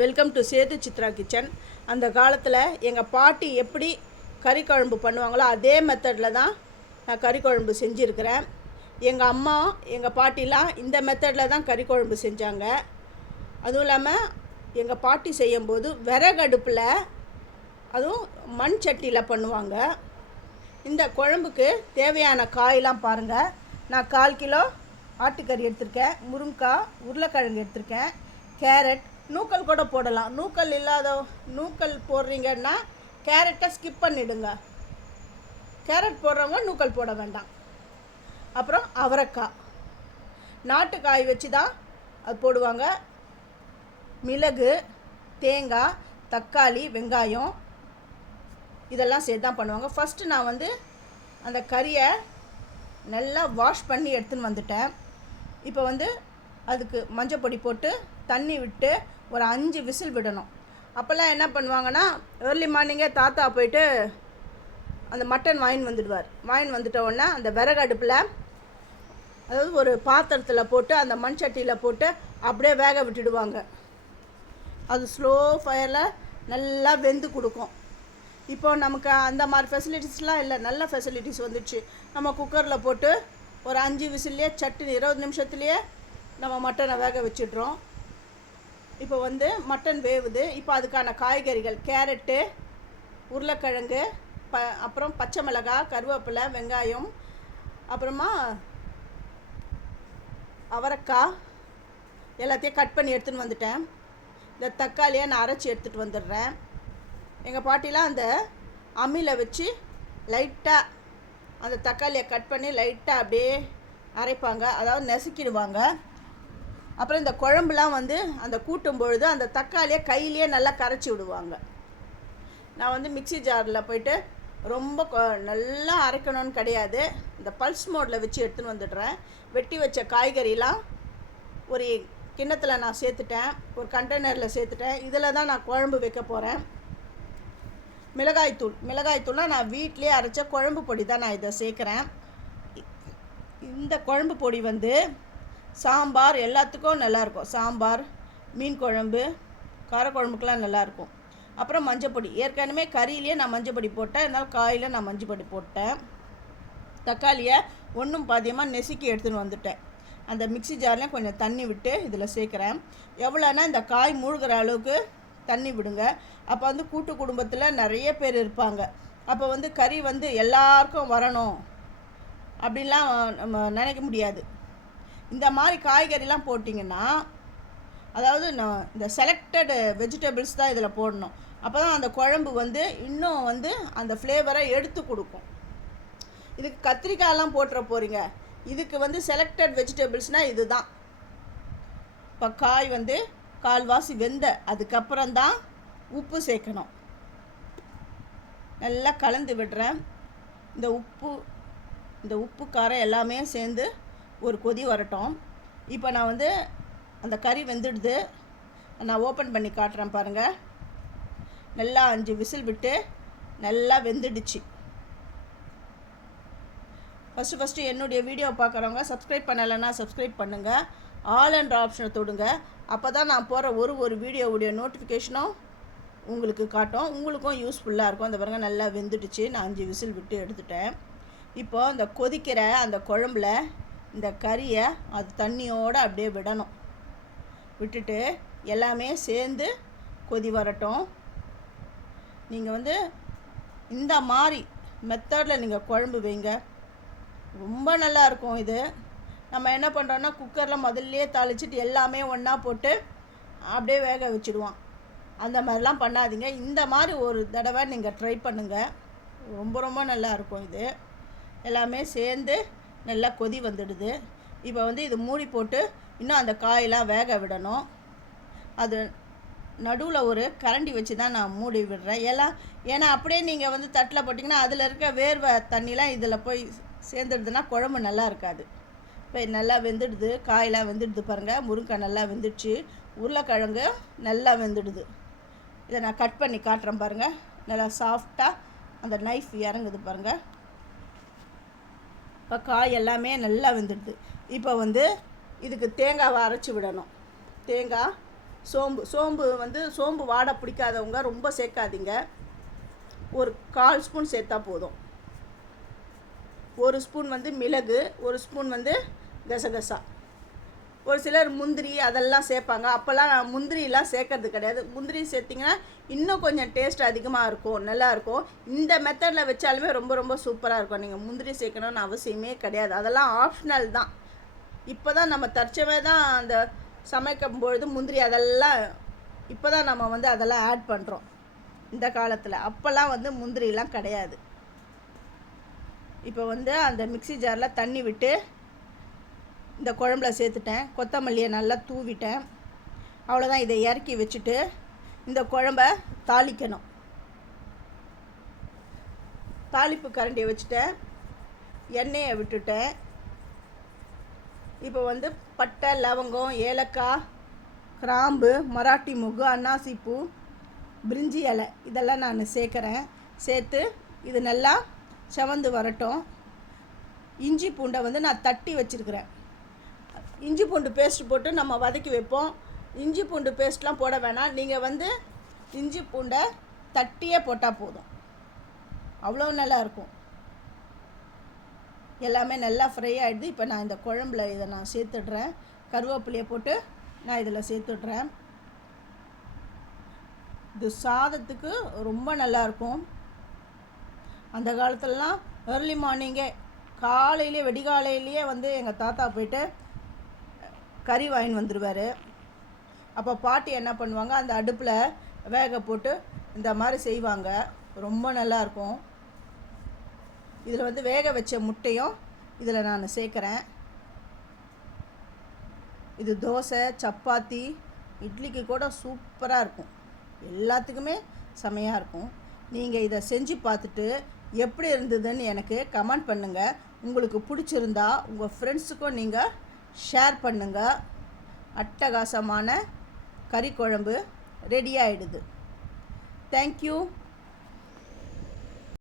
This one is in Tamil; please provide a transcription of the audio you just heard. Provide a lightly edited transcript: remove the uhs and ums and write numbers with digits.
Welcome to Sethu Chitra kitchen. அந்த காலத்தில் எங்கள் பாட்டி எப்படி கறி குழம்பு பண்ணுவாங்களோ அதே மெத்தடில் தான் நான் கறி குழம்பு செஞ்சுருக்கிறேன். எங்கள் அம்மா எங்கள் பாட்டிலாம் இந்த மெத்தடில் தான் கறி குழம்பு செஞ்சாங்க. அதுவும் இல்லாமல் எங்கள் பாட்டி செய்யும்போது விறகடுப்பில், அதுவும் மண் சட்டியில் பண்ணுவாங்க. இந்த குழம்புக்கு தேவையான காயெலாம் பாருங்கள். நான் 1/4 கிலோ ஆட்டுக்கறி எடுத்திருக்கேன், முருங்கைக்காய், உருளைக்கிழங்கு எடுத்திருக்கேன், கேரட், நூக்கல் கூட போடலாம். நூக்கல் இல்லாத நூக்கல் போடுறீங்கன்னா கேரட்டை ஸ்கிப் பண்ணிவிடுங்க. கேரட் போடுறவங்க நூக்கல் போட வேண்டாம். அப்புறம் அவரைக்காய், நாட்டு காய் வச்சு தான் அது போடுவாங்க. மிளகு, தேங்காய், தக்காளி, வெங்காயம் இதெல்லாம் சேர்த்து தான் பண்ணுவாங்க. ஃபஸ்ட்டு நான் அந்த கறியை நல்லா வாஷ் பண்ணி எடுத்துன்னு வந்துட்டேன். இப்போ அதுக்கு மஞ்சள் பொடி போட்டு தண்ணி விட்டு ஒரு 5 விசில் விடணும். அப்போல்லாம் என்ன பண்ணுவாங்கன்னா, ஏர்லி மார்னிங்கே தாத்தா போயிட்டு அந்த மட்டன் வாங்கின்னு வந்துட்ட உடனே அந்த விறகு அடுப்பில், அதாவது ஒரு பாத்திரத்தில் போட்டு அந்த மண் சட்டியில் போட்டு அப்படியே வேக விட்டுடுவாங்க. அது ஸ்லோ ஃபயரில் நல்லா வெந்து கொடுக்கும். இப்போ நமக்கு அந்த மாதிரி ஃபெசிலிட்டிஸ்லாம் இல்லை, நல்ல ஃபெசிலிட்டிஸ் வந்துடுச்சு. நம்ம குக்கரில் போட்டு ஒரு 5 விசில்லையே சட்டுன்னு 20 நிமிஷத்துலேயே நம்ம மட்டனை வேக வச்சிடுறோம். இப்போ மட்டன் வேவுது. இப்போ அதுக்கான காய்கறிகள் கேரட்டு, உருளைக்கிழங்கு, அப்புறம் பச்சை மிளகாய், கருவேப்பிலை, வெங்காயம், அப்புறமா அவரைக்காய் எல்லாத்தையும் கட் பண்ணி எடுத்துன்னு வந்துட்டேன். இந்த தக்காளியை நான் அரைச்சி எடுத்துகிட்டு வந்துடுறேன். எங்கள் பாட்டிலாம் அந்த அம்மியில் வச்சு லைட்டாக அந்த தக்காளியை கட் பண்ணி லைட்டாக அப்படியே அரைப்பாங்க, அதாவது நசுக்கிடுவாங்க. அப்புறம் இந்த குழம்புலாம் அந்த கூட்டும் பொழுது அந்த தக்காளியை கையிலேயே நல்லா கரைச்சி விடுவாங்க. நான் மிக்ஸி ஜாரில் போயிட்டு ரொம்ப நல்லா அரைக்கணும்னு கிடையாது, இந்த பல்ஸ் மோடில் வச்சு எடுத்துன்னு வந்துடுறேன். வெட்டி வச்ச காய்கறிலாம் ஒரு கிண்ணத்தில் நான் சேர்த்துட்டேன், ஒரு கண்டெய்னரில் சேர்த்துட்டேன். இதில் தான் நான் குழம்பு வைக்க போகிறேன். மிளகாய்த்தூள்னால் நான் வீட்டிலே அரைச்ச குழம்பு பொடி தான் நான் இதை சேர்க்குறேன். இந்த குழம்பு பொடி சாம்பார் எல்லாத்துக்கும் நல்லாயிருக்கும். சாம்பார், மீன் குழம்பு, காரக்குழம்புக்கெலாம் நல்லாயிருக்கும். அப்புறம் மஞ்சப்பொடி, ஏற்கனவே கறியிலேயே நான் மஞ்சப்பொடி போட்டேன், அதனால் காயில் நான் மஞ்சப்பொடி போட்டேன். தக்காளியை ஒன்றும் பாதியமாக நெசுக்கி எடுத்துன்னு வந்துட்டேன். அந்த மிக்ஸி ஜார்லேயும் கொஞ்சம் தண்ணி விட்டு இதில் சேர்க்குறேன். எவ்வளோன்னா இந்த காய் மூழ்கிற அளவுக்கு தண்ணி விடுங்க. அப்போ கூட்டு குடும்பத்தில் நிறைய பேர் இருப்பாங்க. அப்போ கறி எல்லாருக்கும் வரணும் அப்படின்லாம் நம்ம நினைக்க முடியாது. இந்த மாதிரி காய்கறிலாம் போட்டிங்கன்னா, அதாவது இந்த செலக்டட் வெஜிடபிள்ஸ் தான் இதில் போடணும். அப்போ தான் அந்த குழம்பு இன்னும் அந்த ஃப்ளேவரை எடுத்து கொடுக்கும். இதுக்கு கத்திரிக்காயெல்லாம் போட்டுற போகிறீங்க, இதுக்கு செலக்டட் வெஜிடபிள்ஸ்னால் இது தான். இப்போ காய் கால்வாசி வெந்த அதுக்கப்புறம் தான் உப்பு சேர்க்கணும். நல்லா கலந்து விடுறேன். இந்த உப்பு காரம் எல்லாமே சேர்ந்து ஒரு கொதி வரட்டும். இப்போ நான் அந்த கறி வெந்துடுது, நான் ஓப்பன் பண்ணி காட்டுறேன் பாருங்கள். நல்லா 5 விசில் விட்டு நல்லா வெந்துடுச்சு. ஃபஸ்ட்டு என்னுடைய வீடியோ பார்க்குறவங்க சப்ஸ்கிரைப் பண்ணலைன்னா சப்ஸ்கிரைப் பண்ணுங்கள், ஆல் என்ற ஆப்ஷனை தொடுங்க. அப்போ தான் நான் போகிற ஒரு வீடியோவுடைய நோட்டிஃபிகேஷனும் உங்களுக்கு காட்டும், உங்களுக்கும் யூஸ்ஃபுல்லாக இருக்கும். அந்த பாருங்கள் நல்லா வெந்துடுச்சு. நான் 5 விசில் விட்டு எடுத்துட்டேன். இப்போது இந்த கொதிக்கிற அந்த குழம்புல இந்த கறியை அது தண்ணியோடு அப்படியே விடணும். விட்டுட்டு எல்லாமே சேர்ந்து கொதி வரட்டும். நீங்கள் இந்த மாதிரி மெத்தடில் நீங்கள் குழம்பு வைங்க, ரொம்ப நல்லாயிருக்கும். இது நம்ம என்ன பண்ணுறோன்னா, குக்கரில் முதல்லையே தாளிச்சிட்டு எல்லாமே ஒன்றா போட்டு அப்படியே வேக வச்சுடுவோம். அந்த மாதிரிலாம் பண்ணாதீங்க. இந்த மாதிரி ஒரு தடவை நீங்கள் ட்ரை பண்ணுங்கள், ரொம்ப ரொம்ப நல்லாயிருக்கும். இது எல்லாமே சேர்ந்து நல்லா கொதி வந்துடுது. இப்போ இது மூடி போட்டு இன்னும் அந்த காயெல்லாம் வேக விடணும். அது நடுவில் ஒரு கரண்டி வச்சு தான் நான் மூடி விடுறேன். ஏன்னா அப்படியே நீங்கள் தட்டில் போட்டிங்கன்னா அதில் இருக்க வேர்வை தண்ணிலாம் இதில் போய் சேர்ந்துடுதுன்னா குழம்பு நல்லா இருக்காது. இப்போ நல்லா வெந்துடுது, காயெல்லாம் வெந்துடுது பாருங்கள். முருங்கைக்காய் நல்லா வெந்துடுச்சு, உருளைக்கிழங்கு நல்லா வெந்துடுது. இதை நான் கட் பண்ணி காட்டுறேன் பாருங்கள். நல்லா சாஃப்டாக அந்த நைஃப் இறங்குது பாருங்கள். இப்போ காய் எல்லாமே நல்லா வெந்துடுது. இப்போ இதுக்கு தேங்காவை அரைச்சி விடணும். தேங்காய் சோம்பு வந்து சோம்பு வாடை பிடிக்காதவங்க ரொம்ப சேர்க்காதீங்க. ஒரு 1/4 ஸ்பூன் சேர்த்தா போதும். 1 ஸ்பூன் வந்து மிளகு, 1 ஸ்பூன் வந்து கசகசா. ஒரு சிலர் முந்திரி அதெல்லாம் சேர்ப்பாங்க. அப்போல்லாம் நான் முந்திரிலாம் சேர்க்கறது கிடையாது. முந்திரி சேர்த்திங்கன்னா இன்னும் கொஞ்சம் டேஸ்ட் அதிகமாக இருக்கும், நல்லாயிருக்கும். இந்த மெத்தடில் வச்சாலுமே ரொம்ப ரொம்ப சூப்பராக இருக்கும். நீங்கள் முந்திரி சேர்க்கணுன்னு அவசியமே கிடையாது. அதெல்லாம் ஆப்ஷனல் தான். இப்போ தான் நம்ம தற்சமே தான் அந்த சமைக்கும் பொழுது முந்திரி அதெல்லாம் இப்போ தான் நம்ம வந்து அதெல்லாம் ஆட் பண்ணுறோம் இந்த காலத்தில். அப்போல்லாம் வந்து முந்திரிலாம் கிடையாது. இப்போ வந்து அந்த மிக்ஸி ஜாரில் தண்ணி விட்டு இந்த குழம்புல சேர்த்துட்டேன். கொத்தமல்லியை நல்லா தூவிட்டேன். அவ்வளோதான். இதை இறக்கி வச்சுட்டு இந்த குழம்ப தாளிக்கணும். தாளிப்பு கரண்டியை வச்சுட்டேன். எண்ணெயை விட்டுட்டேன். இப்போ வந்து பட்டை, லவங்கம், ஏலக்காய், கிராம்பு, மராட்டி மொக்கு, அன்னாசிப்பூ, பிரிஞ்சி இலை இதெல்லாம் நான் சேர்க்குறேன். சேர்த்து இது நல்லா செவந்து வரட்டும். இஞ்சி பூண்டை வந்து நான் தட்டி வச்சுருக்கிறேன். இஞ்சி பூண்டு பேஸ்ட் போட்டு நம்ம வதக்கி வைப்போம். இஞ்சி பூண்டு பேஸ்ட்லாம் போட வேணாம். நீங்கள் வந்து இஞ்சி பூண்டை தட்டியே போட்டால் போதும். அவ்வளோ நல்லாயிருக்கும். எல்லாமே நல்லா ஃப்ரை ஆகிடுது. இப்போ நான் இந்த குழம்புல இதை நான் சேர்த்துடுறேன். கருவேப்பிலையை போட்டு நான் இதில் சேர்த்துடுறேன். இது சாதத்துக்கு ரொம்ப நல்லாயிருக்கும். அந்த காலத்துலலாம் ஏர்லி மார்னிங்கே காலையிலே வெடிகாலையிலேயே வந்து எங்கள் தாத்தா போய்ட்டு கறி வாங்கின்னு வந்துடுவார். அப்போ பாட்டி என்ன பண்ணுவாங்க, அந்த அடுப்பில் வேக போட்டு இந்த மாதிரி செய்வாங்க. ரொம்ப நல்லாயிருக்கும். இதில் வந்து வேக வச்ச முட்டையும் இதில் நான் சேர்க்குறேன். இது தோசை, சப்பாத்தி, இட்லிக்கு கூட சூப்பராக இருக்கும். எல்லாத்துக்குமே செமையாக இருக்கும். நீங்கள் இதை செஞ்சு பார்த்துட்டு எப்படி இருந்ததுன்னு எனக்கு கமெண்ட் பண்ணுங்கள். உங்களுக்கு பிடிச்சிருந்தா உங்கள் ஃப்ரெண்ட்ஸுக்கும் நீங்கள் ஷேர் பண்ணுங்கள். அட்டகாசமான கறி குழம்பு ரெடி ஆகிடுது. தேங்க்யூ.